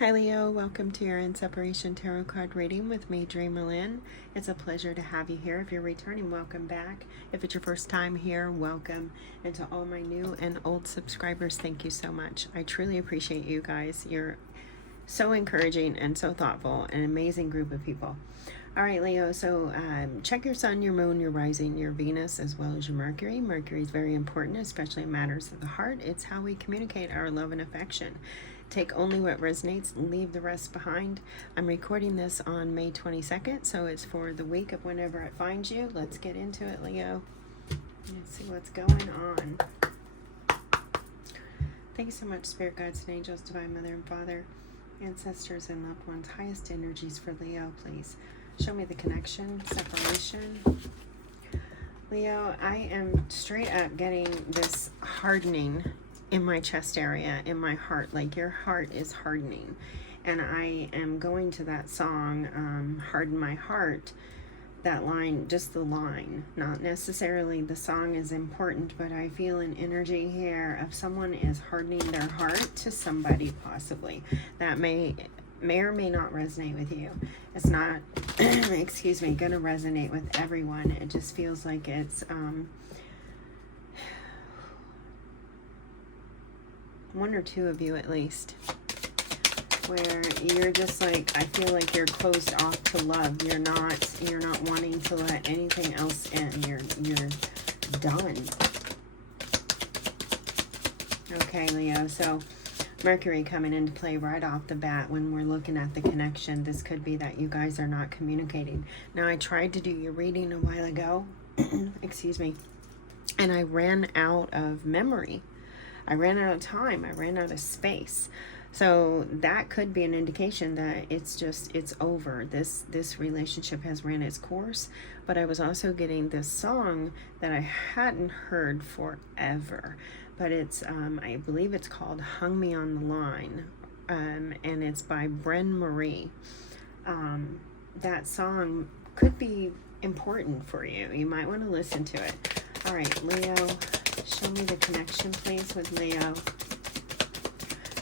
Hi Leo, welcome to your In Separation Tarot card reading with me, DreamaLynn. It's a pleasure to have you here. If you're returning, welcome back. If it's your first time here, welcome. And to all my new and old subscribers, thank you so much. I truly appreciate you guys. You're so encouraging and so thoughtful, an amazing group of people. All right, Leo, so check your sun, your moon, your rising, your Venus, as well as your Mercury. Mercury is very important, especially in matters of the heart. It's how we communicate our love and affection. Take only what resonates, leave the rest behind. I'm recording this on May 22nd, so it's for the week of whenever it finds you. Let's get into it, Leo. Let's see what's going on. Thank you so much, Spirit Guides and Angels, Divine Mother and Father, ancestors and loved ones. Highest energies for Leo, please. Show me the connection, separation. Leo, I am straight up getting this hardening in my chest area, in my heart, like your heart is hardening. And I am going to that song, Harden My Heart, that line, just the line, not necessarily the song is important, but I feel an energy here of someone is hardening their heart to somebody possibly. That may or may not resonate with you. It's not, excuse me, gonna resonate with everyone. It just feels like it's, one or two of you at least, where you're just like, I feel like you're closed off to love. You're not wanting to let anything else in. You're done. Okay, Leo, so Mercury coming into play right off the bat when we're looking at the connection. This could be that you guys are not communicating. Now, I tried to do your reading a while ago, excuse me, and I ran out of memory. I ran out of time. I ran out of space. So that could be an indication that it's over. This relationship has ran its course. But I was also getting this song that I hadn't heard forever. But it's, I believe it's called Hung Me on the Line. And it's by Bren Marie. That song could be important for you. You might want to listen to it. All right, Leo. Show me the connection, please, with Leo.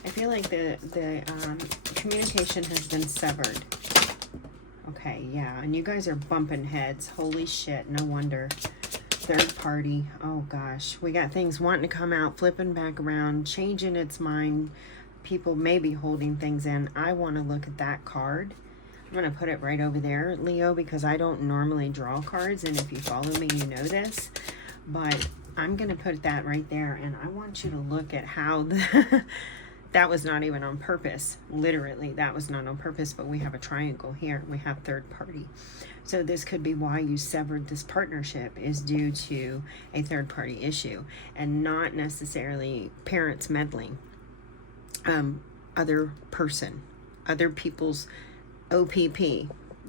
I feel like the communication has been severed. Okay, yeah, and you guys are bumping heads. Holy shit, no wonder. Third party. Oh, gosh. We got things wanting to come out, flipping back around, changing its mind. People maybe holding things in. I want to look at that card. I'm going to put it right over there, Leo, because I don't normally draw cards, and if you follow me, you know this. But I'm going to put that right there, and I want you to look at how that was not even on purpose. Literally, that was not on purpose, but we have a triangle here. We have third party. So this could be why you severed this partnership, is due to a third party issue and not necessarily parents meddling. Other person, other people's OPP.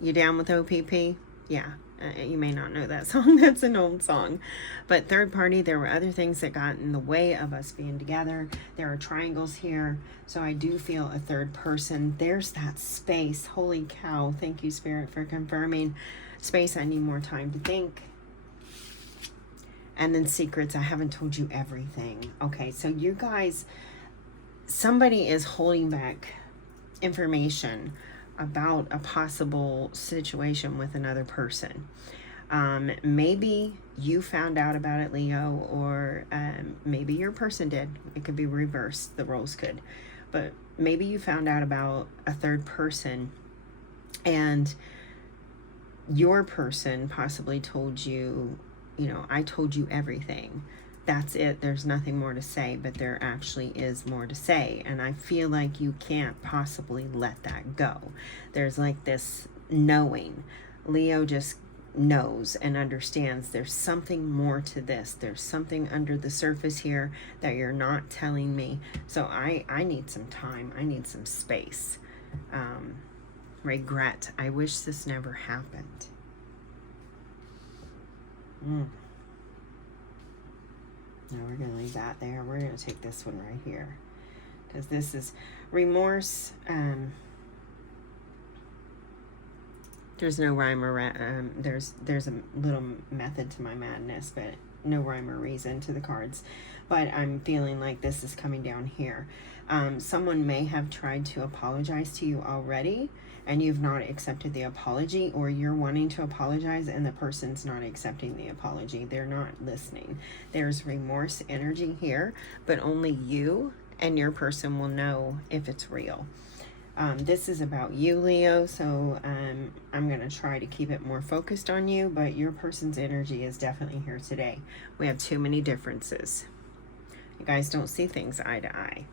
You down with OPP? Yeah. You may not know that song. That's an old song. But third party, there were other things that got in the way of us being together. There are triangles here. So I do feel a third person. There's that space. Holy cow. Thank you, Spirit, for confirming. Space, I need more time to think. And then secrets, I haven't told you everything. Okay, so you guys, somebody is holding back information about a possible situation with another person. Maybe you found out about it, Leo, or maybe your person did. It could be reversed, the roles could. But maybe you found out about a third person and your person possibly told you, I told you everything. That's it. There's nothing more to say, but there actually is more to say. And I feel like you can't possibly let that go. There's like this knowing. Leo just knows and understands there's something more to this. There's something under the surface here that you're not telling me. So I need some time. I need some space. Regret. I wish this never happened. No, we're going to leave that there. We're going to take this one right here. Because this is remorse. There's no rhyme or there's a little method to my madness, but no rhyme or reason to the cards, but I'm feeling like this is coming down here. Someone may have tried to apologize to you already, and you've not accepted the apology, or you're wanting to apologize and the person's not accepting the apology. They're not listening. There's remorse energy here, but only you and your person will know if it's real. This is about you, Leo, so I'm going to try to keep it more focused on you, but your person's energy is definitely here today. We have too many differences. You guys don't see things eye to eye.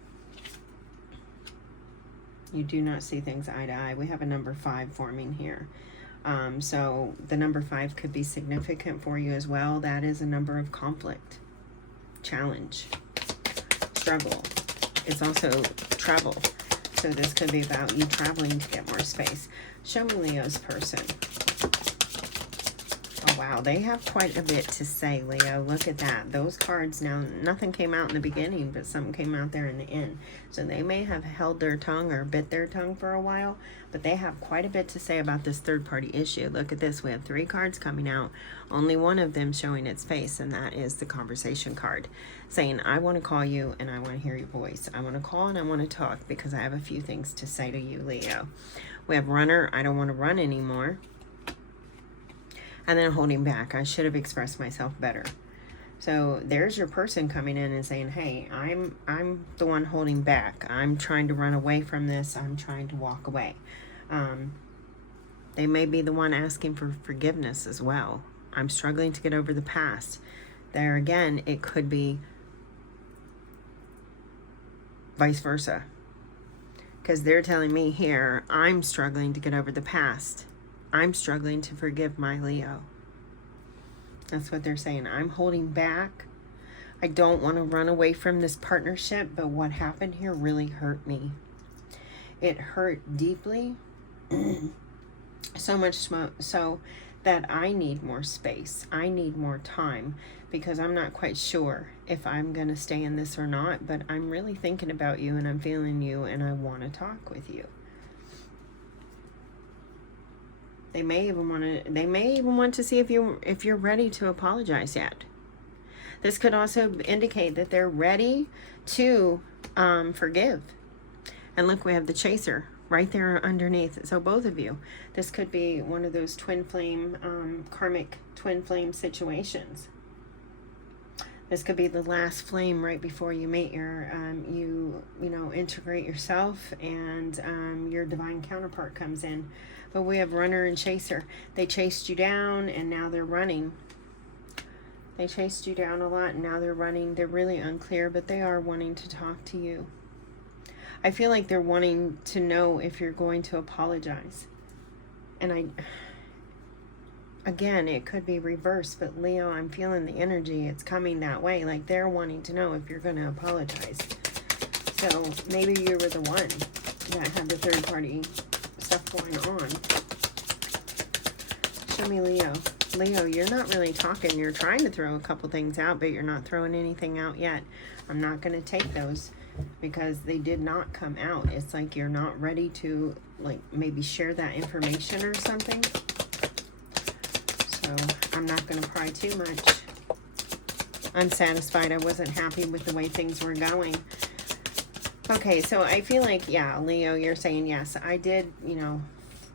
You do not see things eye to eye. We have a number 5 forming here. So the number 5 could be significant for you as well. That is a number of conflict, challenge, struggle. It's also travel. So this could be about you traveling to get more space. Show me Leo's person. Oh, wow. They have quite a bit to say, Leo. Look at that. Those cards now, nothing came out in the beginning, but something came out there in the end. So they may have held their tongue or bit their tongue for a while, but they have quite a bit to say about this third-party issue. Look at this. We have 3 cards coming out. Only one of them showing its face, and that is the conversation card, saying, I want to call you and I want to hear your voice. I want to call and I want to talk because I have a few things to say to you, Leo. We have runner. I don't want to run anymore. And then holding back. I should have expressed myself better. So there's your person coming in and saying, hey, I'm the one holding back. I'm trying to run away from this. I'm trying to walk away. They may be the one asking for forgiveness as well. I'm struggling to get over the past. There again, it could be vice versa. Because they're telling me here, I'm struggling to get over the past. I'm struggling to forgive my Leo. That's what they're saying. I'm holding back. I don't want to run away from this partnership, but what happened here really hurt me. It hurt deeply. So much so that I need more space. I need more time because I'm not quite sure if I'm going to stay in this or not, but I'm really thinking about you and I'm feeling you and I want to talk with you. They may even want to see if you're ready to apologize yet. This could also indicate that they're ready to forgive. And look, we have the chaser right there underneath. So both of you, this could be one of those twin flame, karmic twin flame situations. This could be the last flame right before you meet your, you know, integrate yourself and your divine counterpart comes in. But we have runner and chaser. They chased you down and now they're running. They chased you down a lot and now they're running. They're really unclear, but they are wanting to talk to you. I feel like they're wanting to know if you're going to apologize. And again, it could be reversed, but Leo, I'm feeling the energy. It's coming that way. Like they're wanting to know if you're going to apologize. So maybe you were the one that had the third party stuff going on. Show me Leo. Leo, you're not really talking. You're trying to throw a couple things out, but you're not throwing anything out yet. I'm not going to take those because they did not come out. It's like you're not ready to, like, maybe share that information or something. So I'm not going to pry too much. Unsatisfied. I wasn't happy with the way things were going. Okay, so I feel like, yeah, Leo, you're saying, yes, I did, you know,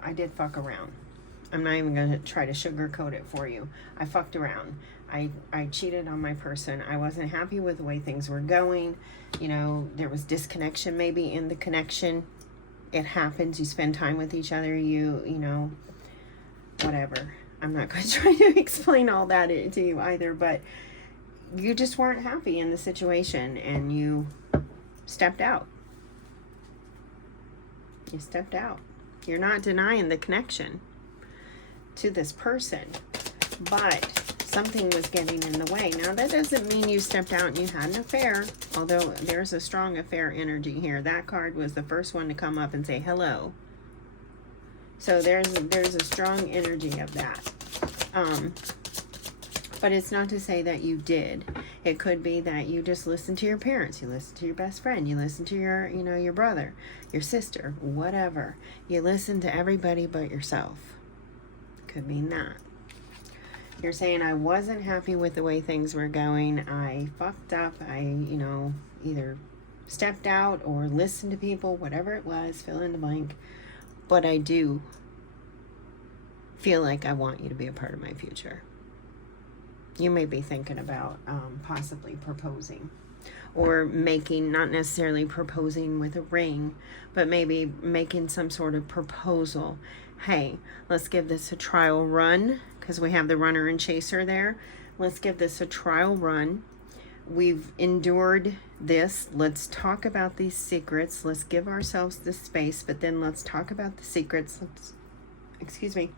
I did fuck around. I'm not even going to try to sugarcoat it for you. I fucked around. I cheated on my person. I wasn't happy with the way things were going. You know, there was disconnection maybe in the connection. It happens. You spend time with each other. You know, whatever. I'm not going to try to explain all that to you either, but you just weren't happy in the situation and you stepped out. You stepped out. You're not denying the connection to this person, but something was getting in the way. Now, that doesn't mean you stepped out and you had an affair, although there's a strong affair energy here. That card was the first one to come up and say hello. So there's a strong energy of that. But it's not to say that you did. It could be that you just listened to your parents, you listened to your best friend, you listened to your, you know, your brother, your sister, whatever. You listened to everybody but yourself. Could mean that. You're saying, I wasn't happy with the way things were going. I fucked up. I, you know, either stepped out or listened to people, whatever it was, fill in the blank. But I do feel like I want you to be a part of my future. You may be thinking about possibly proposing, or making, not necessarily proposing with a ring, but maybe making some sort of proposal. Hey, let's give this a trial run, because we have the runner and chaser there. Let's give this a trial run. We've endured this. Let's talk about these secrets. Let's give ourselves the space, but then let's talk about the secrets. Let's, excuse me,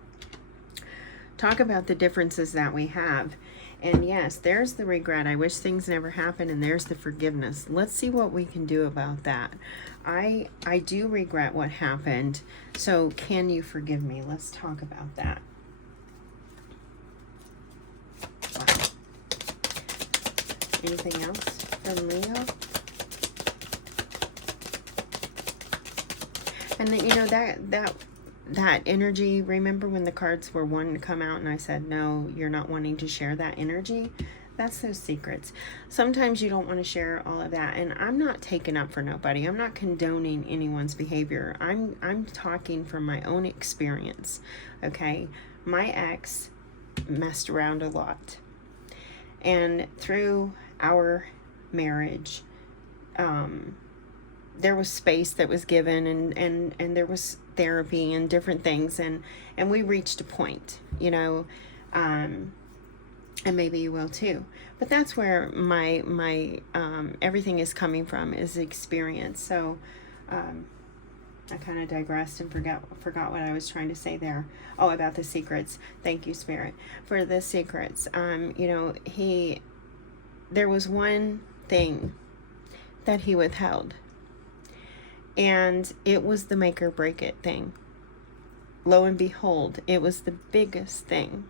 talk about the differences that we have. And yes, there's the regret. I wish things never happened. And there's the forgiveness. Let's see what we can do about that. I do regret what happened. So can you forgive me? Let's talk about that. Wow. Anything else from Leo? And then, you know, that energy, remember when the cards were wanting to come out and I said, no, you're not wanting to share that energy? That's those secrets. Sometimes you don't want to share all of that. And I'm not taking up for nobody. I'm not condoning anyone's behavior. I'm talking from my own experience. Okay. My ex messed around a lot. And through our marriage, there was space that was given, and there was therapy and different things, and we reached a point, you know, and maybe you will too. But that's where my everything is coming from, is experience. So I kind of digressed and forgot what I was trying to say there. Oh, about the secrets. Thank you, Spirit, for the secrets. You know, there was one thing that he withheld, and it was the make or break it thing. Lo and behold, it was the biggest thing.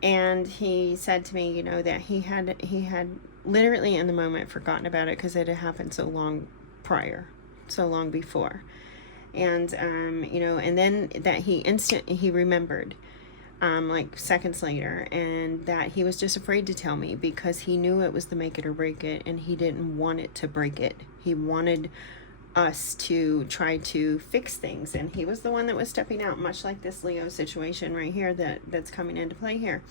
And he said to me, you know, that he had literally in the moment forgotten about it, because it had happened so long prior, so long before. And you know, and then that he remembered like seconds later, and that he was just afraid to tell me, because he knew it was the make it or break it, and he didn't want it to break it. He wanted us to try to fix things, and he was the one that was stepping out, much like this Leo situation right here that's coming into play here.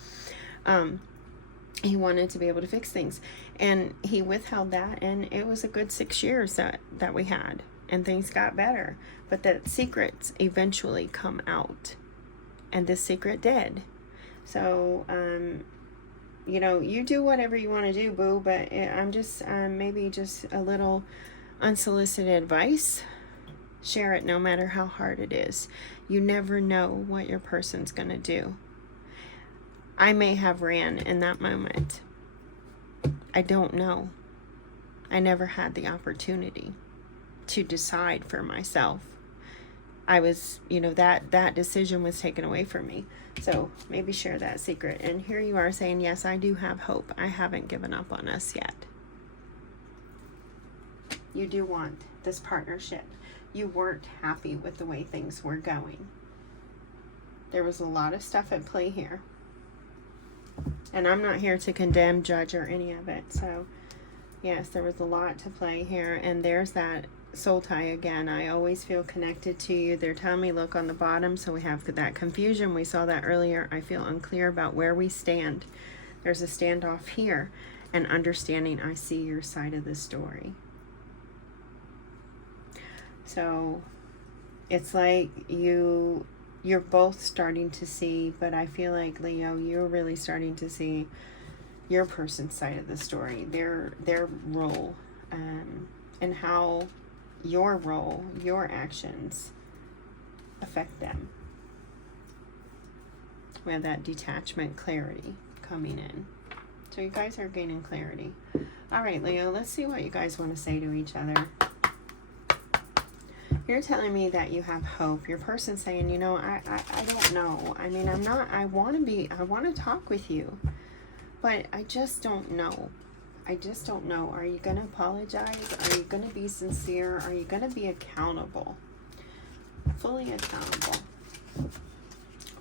He wanted to be able to fix things, and he withheld that, and it was a good 6 years that we had, and things got better. But that secrets eventually come out, and this secret did. So you know, you do whatever you want to do, boo, but I'm just maybe just a little unsolicited advice. Share it, no matter how hard it is. You never know what your person's gonna do. I may have ran in that moment. I don't know. I never had the opportunity to decide for myself. I was, you know, that decision was taken away from me. So maybe share that secret. And here you are saying, yes, I do have hope. I haven't given up on us yet. You do want this partnership. You weren't happy with the way things were going. There was a lot of stuff at play here. And I'm not here to condemn, judge, or any of it. So, yes, there was a lot to play here. And there's that soul tie again. I always feel connected to you. They're telling me, look on the bottom. So we have that confusion. We saw that earlier. I feel unclear about where we stand. There's a standoff here. And understanding, I see your side of the story. So it's like you're both starting to see, but I feel like, Leo, you're really starting to see your person's side of the story, their role, and how your role, your actions affect them. We have that detachment, clarity coming in. So you guys are gaining clarity. All right, Leo, let's see what you guys want to say to each other. You're telling me that you have hope. Your person's saying, you know, I don't know. I mean, I want to talk with you, but I just don't know. I just don't know. Are you going to apologize? Are you going to be sincere? Are you going to be accountable? Fully accountable.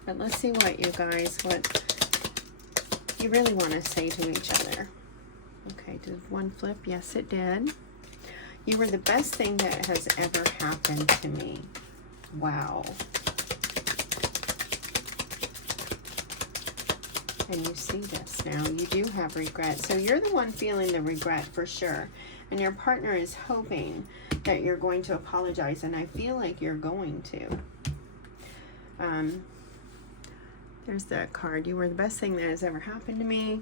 But let's see what you guys, you really want to say to each other. Okay, did one flip? Yes, it did. You were the best thing that has ever happened to me. Wow. And you see this now. You do have regret. So you're the one feeling the regret for sure. And your partner is hoping that you're going to apologize. And I feel like you're going to. There's that card. You were the best thing that has ever happened to me.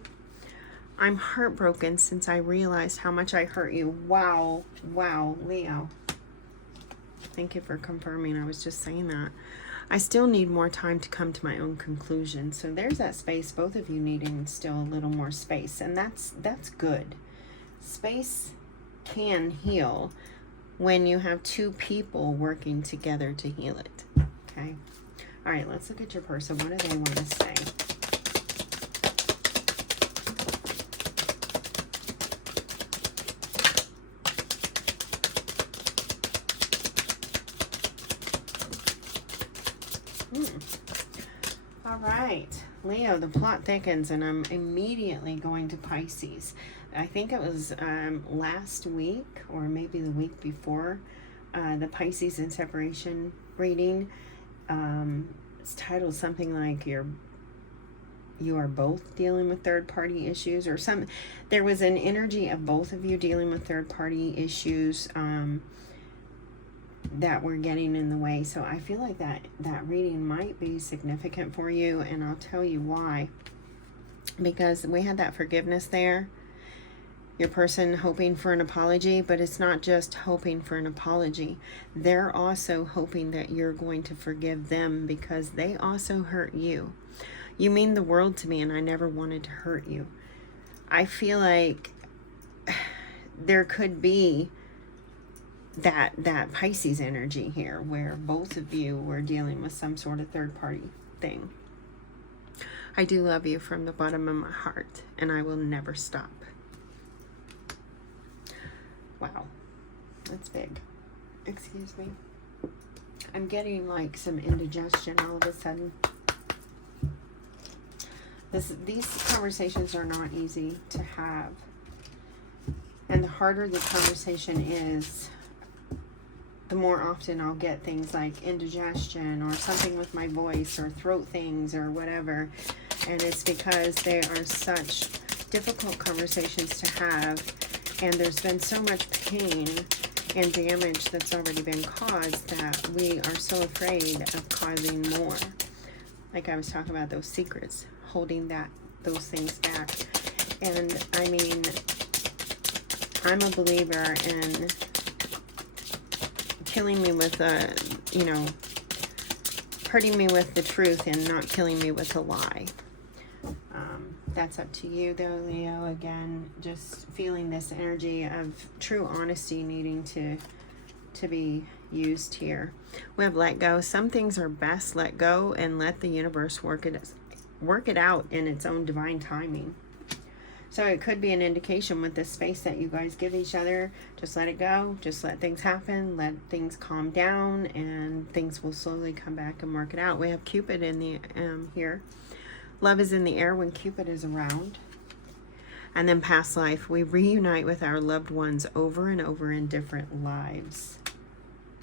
I'm heartbroken since I realized how much I hurt you. Wow. Wow, Leo. Thank you for confirming. I was just saying that. I still need more time to come to my own conclusion. So there's that space. Both of you needing still a little more space. And that's good. Space can heal when you have two people working together to heal it. Okay. All right, let's look at your person. What do they want to say? All right, Leo, the plot thickens, and I'm immediately going to Pisces. I think it was last week or maybe the week before the Pisces and separation reading. It's titled something like you are both dealing with third-party issues, or some. There was an energy of both of you dealing with third-party issues that were getting in the way. So I feel like that reading might be significant for you, and I'll tell you why. Because we had that forgiveness there. Your person hoping for an apology, but it's not just hoping for an apology. They're also hoping that you're going to forgive them because they also hurt you. You mean the world to me, and I never wanted to hurt you. I feel like there could be that Pisces energy here where both of you were dealing with some sort of third party thing. I do love you from the bottom of my heart, and I will never stop. Wow, that's big. Excuse me. I'm getting like some indigestion all of a sudden. These conversations are not easy to have. And the harder the conversation is, the more often I'll get things like indigestion or something with my voice or throat things or whatever. And it's because they are such difficult conversations to have. And there's been so much pain and damage that's already been caused that we are so afraid of causing more. Like I was talking about those secrets, holding those things back. And I mean, I'm a believer in killing me with hurting me with the truth and not killing me with a lie. That's up to you though, Leo. Again, just feeling this energy of true honesty needing to be used here. We have let go. Some things are best let go and let the universe work it out in its own divine timing. So it could be an indication with this space that you guys give each other. Just let it go. Just let things happen. Let things calm down, and things will slowly come back and work it out. We have Cupid in the here. Love is in the air when Cupid is around. And then past life. We reunite with our loved ones over and over in different lives.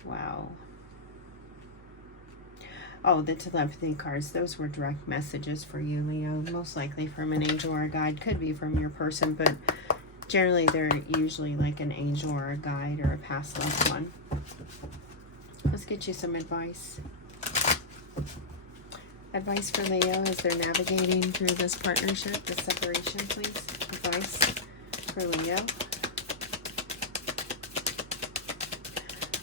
Wow. Oh, the telepathy cards. Those were direct messages for you, Leo. Most likely from an angel or a guide. Could be from your person, but generally they're usually like an angel or a guide or a past loved one. Let's get you some advice. Advice for Leo as they're navigating through this partnership, this separation, please. Advice for Leo.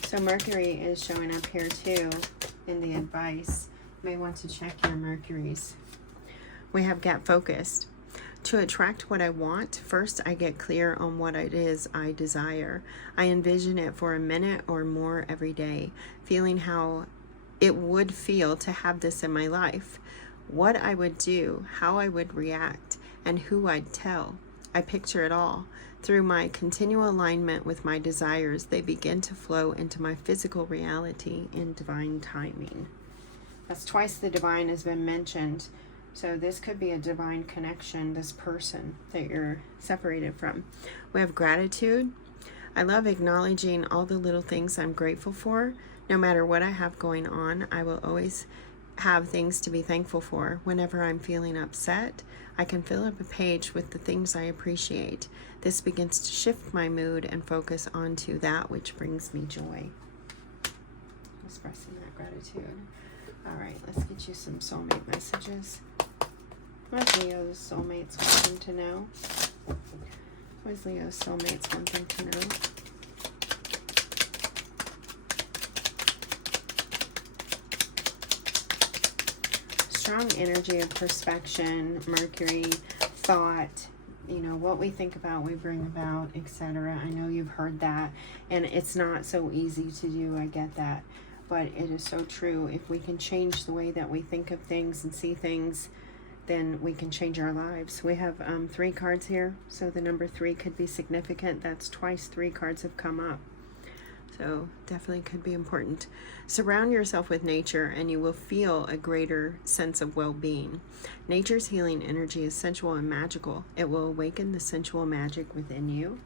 So Mercury is showing up here too in the advice. You may want to check your Mercuries. We have get focused. To attract what I want, first I get clear on what it is I desire. I envision it for a minute or more every day, feeling how it would feel to have this in my life, what I would do, how I would react, and who I'd tell. I picture it all. Through my continual alignment with my desires, they begin to flow into my physical reality in divine timing. That's twice the divine has been mentioned So this could be a divine connection, this person that you're separated from. We have gratitude. I love acknowledging all the little things I'm grateful for. No matter what I have going on, I will always have things to be thankful for. Whenever I'm feeling upset, I can fill up a page with the things I appreciate. This begins to shift my mood and focus onto that which brings me joy. Expressing that gratitude. All right, let's get you some soulmate messages. What Leo's soulmates wanting to know? What is Leo's soulmates wanting to know? Strong energy of perspection, Mercury, thought, you know, what we think about, we bring about, etc. I know you've heard that, and it's not so easy to do, I get that, but it is so true. If we can change the way that we think of things and see things, then we can change our lives. We have 3 cards here, so the number 3 could be significant. That's twice 3 cards have come up. So definitely could be important. Surround yourself with nature and you will feel a greater sense of well-being. Nature's healing energy is sensual and magical. It will awaken the sensual magic within you.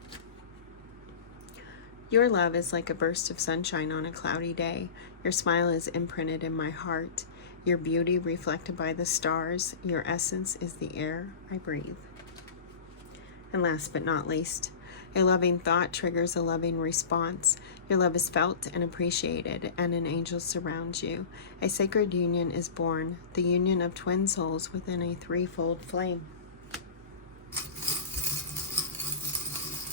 Your love is like a burst of sunshine on a cloudy day. Your smile is imprinted in my heart. Your beauty reflected by the stars. Your essence is the air I breathe. And last but not least, a loving thought triggers a loving response. Your love is felt and appreciated, and an angel surrounds you. A sacred union is born, the union of twin souls within a threefold flame.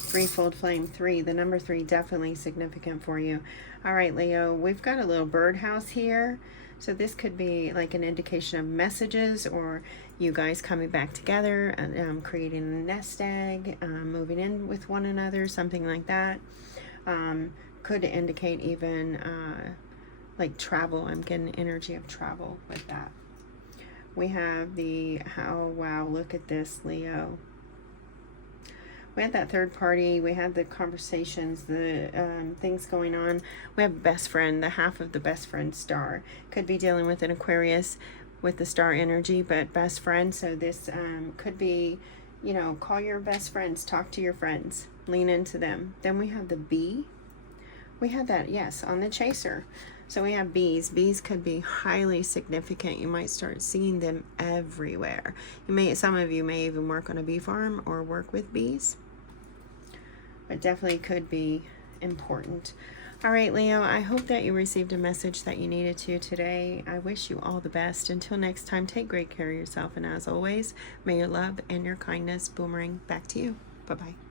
Threefold flame, 3. The number 3 definitely significant for you. All right, Leo, we've got a little birdhouse here. So this could be like an indication of messages, or you guys coming back together and creating a nest egg, moving in with one another, something like that. Could indicate even like travel. I'm getting energy of travel with that. We have the, oh wow, look at this, Leo. We had that third party, we had the conversations, the things going on. We have best friend, the half of the best friend star. Could be dealing with an Aquarius with the star energy, but best friend. So this could be, you know, call your best friends, talk to your friends, lean into them. Then we have the bee. We had that, yes, on the chaser. So we have bees. Bees could be highly significant. You might start seeing them everywhere. Some of you may even work on a bee farm or work with bees. But definitely could be important. All right, Leo, I hope that you received a message that you needed to today. I wish you all the best. Until next time, take great care of yourself. And as always, may your love and your kindness boomerang back to you. Bye-bye.